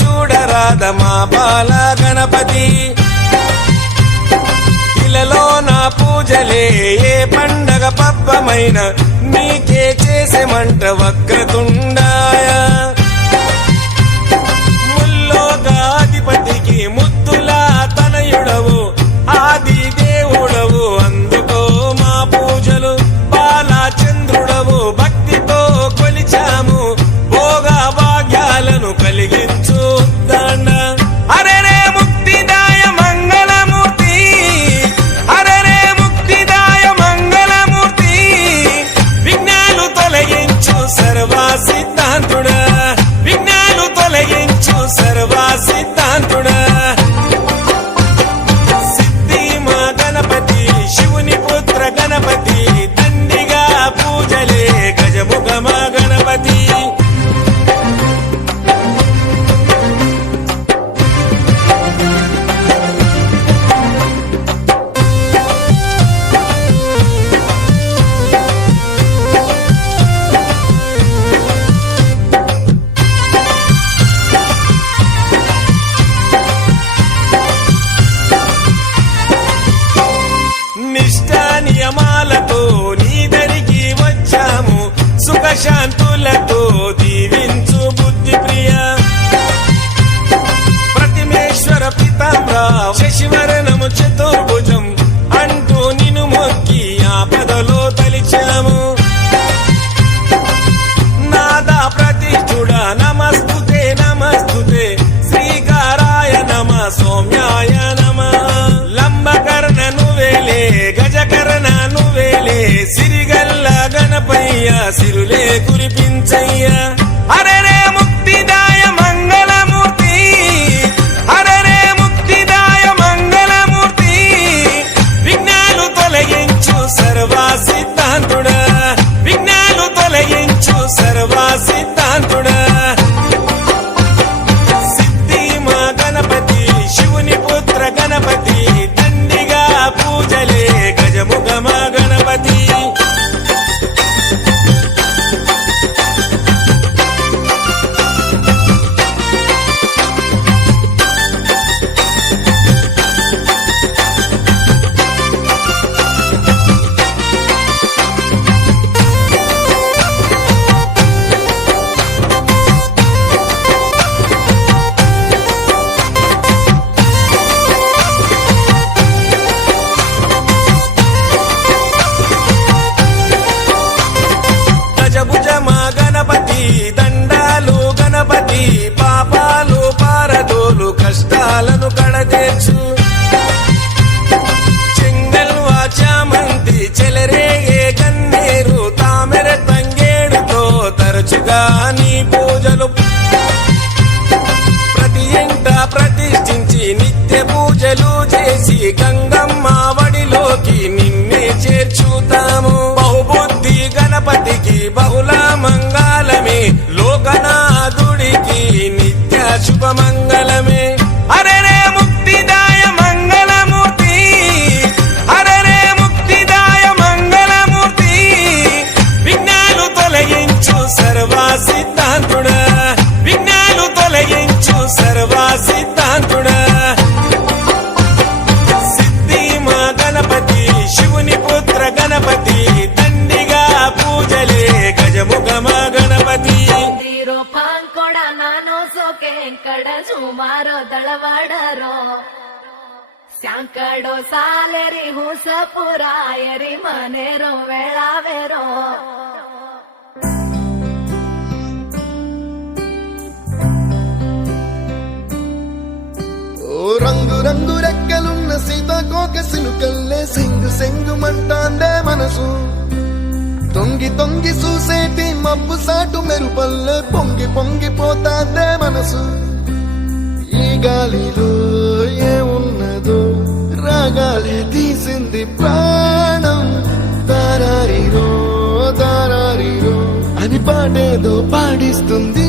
చూడరాద మా బాల గణపతి ఇలలో నా పూజలే ఏ పండగ పబ్బమైన నీకే చేసేమంట వక్రతుండాయ ముల్లోకాధిపతికి ముద్దులా తనయుడవు ఆది దేవుడవు అందుకో మా పూజలు బాలచంద్రుడవు భక్తితో కొలిచాము భోగ భాగ్యాలను కలిగించు దండ అరెరే ముక్తిదాయ మంగళమూర్తి అరెరే ముక్తిదాయ మంగళమూర్తి విఘ్నాలు తొలగించు సర్వ సిద్ధాంతుడా విఘ్నాలు తొలగించు సర్వ సిద్ధాంతుడా సిద్ధి మా గణపతి శివుని పుత్ర గణపతి దండిగా పూజలే గజముఖ మా గణపతి నిష్ఠా నియమాలతో నీ దరికి వచ్చాము సుఖశాంతులతో దీవించు బుద్ధి ప్రియ ప్రతిమేశ్వర పితాంబర శశివరణము చతుర్భుజం అంటూ నిన్ను మొక్కి ఆపదలో తలిచాము నాదా ప్రతిష్ఠుడ నమస్తుతే నమస్తుతే శ్రీకారాయ నమ సౌమ్యాయ నమ లంబకర్ణ నువ్వేలే గజకర్ణ నువ్వేలే సిరిగల్ల గణపయ్య సిరులే కురిపించయ్య అరెరే ముక్తిదాయ మంగళమూర్తి అరెరే ముక్తిదాయ మంగళమూర్తి విఘ్నాలు తొలగించు సర్వ సిద్ధాంతుడా విఘ్నాలు తొలగించు సర్వ సిద్ధాంతుడా సిద్ధి మా గణపతి శివుని పుత్ర గణపతి దండిగా పూజలే గజముఖ మా గణపతి గజభుజ మా గణపతి దండాలు గణపతి పాపాలు పారదోలు కష్టాలను కడతీర్చు చెంగల్వా చామంతి చెలరేగే కన్నీరు తామెర తంగేడుతో తరచుగా నీ పూజలు ప్రతి ఇంట ప్రతిష్ఠించి నిత్య పూజలు చేసి గంగమ్మ వడిలోకి నిన్నే చేర్చుతాము బహుబుద్ధి గణపతికి బహుళ మంగళమే లోకనాథుడికి నిత్య శుభమంగళమే అరెరే ముక్తిదాయ మంగళమూర్తి అరెరే ముక్తిదాయ మంగళమూర్తి విఘ్నాలు తొలగించు సర్వ సిద్ధాంతుడా విఘ్నాలు తొలగించు సర్వ సిద్ధాంతుడా సిద్ధి మా గణపతి శివుని పుత్ర గణపతి దండిగా పూజలే గజముఖ మా గణపతి ಪಾಂಕೊಡ ನಾನು ಸೋಕೆ ಕಡ ಸುಮಾರು ದಳವಾಡರೋ ಸ್ಯಾಂಕಡೋ ಸಾಲೆರಿ ಹುಸಪುರಾಯರಿ ಮನೆರೋ ವೇಳಾವೆರೋ ఓ రంగు రంగు రెక్కలున్న సీతాకోక సినుకల్లే సెంగు సెంగు మంటాందే మనసు తొంగి తొంగి చూసేటి మబ్బు సాటు మెరుపల్లే పొంగి పొంగిపోతాందే మనసు ఈ గాలిలో ఏమున్నదో రాగాలే తీసింది ప్రాణం దారారిరో దారారిరో అని పాడేదో పాడిస్తుంది